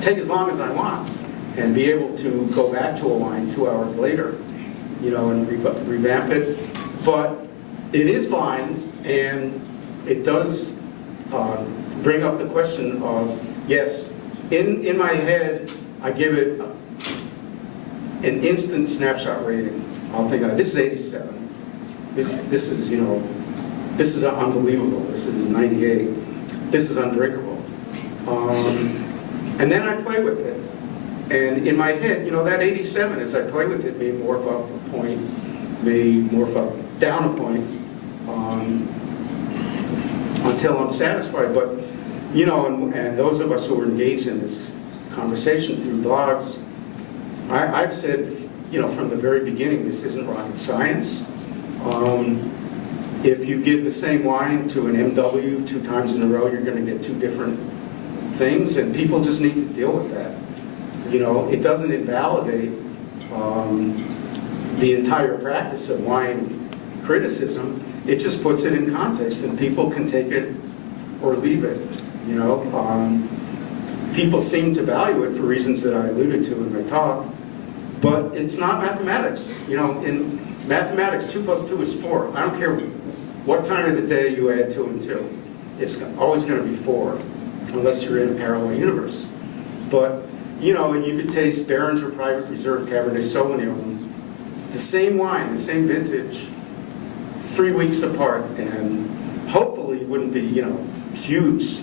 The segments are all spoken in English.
take as long as I want and be able to go back to a wine 2 hours later, and revamp it. But it is blind, and it does bring up the question of, yes, in my head, I give it an instant snapshot rating. I'll think, this is 87. This is, this is unbelievable. This is 98. This is undrinkable. And then I play with it. And in my head, that 87, as I play with it, may morph up a point, may morph up down a point, until I'm satisfied. But, and those of us who are engaged in this conversation through blogs, I've said, from the very beginning, this isn't rocket science. If you give the same wine to an MW 2 times in a row, you're going to get 2 different things, and people just need to deal with that. It doesn't invalidate the entire practice of wine criticism. It just puts it in context, and people can take it or leave it. People seem to value it for reasons that I alluded to in my talk, but it's not mathematics. In mathematics, 2 plus 2 is 4. I don't care what time of the day you add 2 and 2. It's always going to be 4, unless you're in a parallel universe. But, and you could taste Barons or Private Reserve Cabernet Sauvignon, the same wine, the same vintage, 3 weeks apart, and hopefully it wouldn't be, huge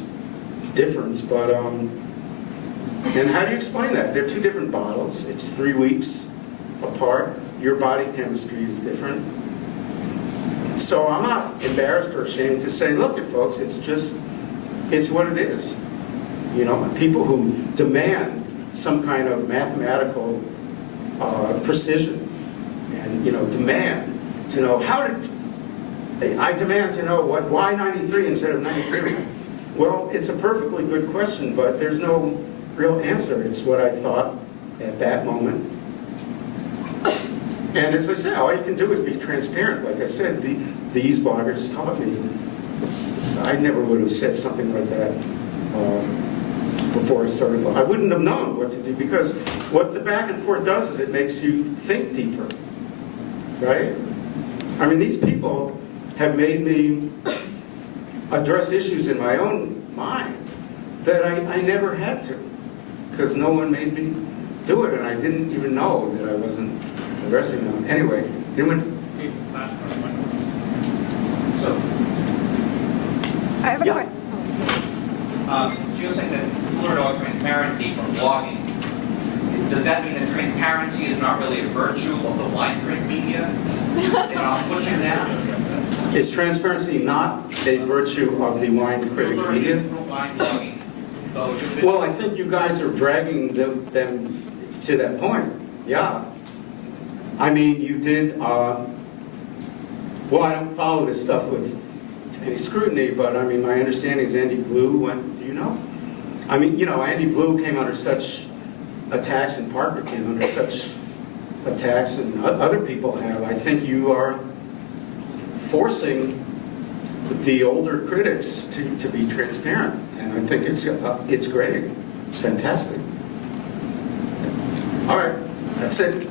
difference, but, and how do you explain that? They're 2 different bottles, it's 3 weeks apart, your body chemistry is different. So I'm not embarrassed or ashamed to say, look it folks, it's what it is. People who demand some kind of mathematical precision, and demand to know I demand to know why 93 instead of 93. Well, it's a perfectly good question, but there's no real answer. It's what I thought at that moment. And as I said, all you can do is be transparent. Like I said, these bloggers taught me. I never would have said something like that before I started. I wouldn't have known what to do, because what the back and forth does is it makes you think deeper, right? I mean, these people have made me address issues in my own mind that I never had to, because no one made me do it, and I didn't even know that I wasn't addressing them. Anyway, anyone? Last one. So, I have a question. she was saying that you learned all transparency from blogging. Does that mean that transparency is not really a virtue of the wine print media? I'm pushing that. Is transparency not a virtue of the wine critic media? Wine blogging. So Well, I think you guys are dragging them to that point. Yeah. I mean, you did, well, I don't follow this stuff with any scrutiny, but I mean, my understanding is Andy Blue went, do you know? I mean, Andy Blue came under such attacks, and Parker came under such attacks, and other people have. I think you are forcing the older critics to be transparent, and I think it's great. It's fantastic. All right, that's it.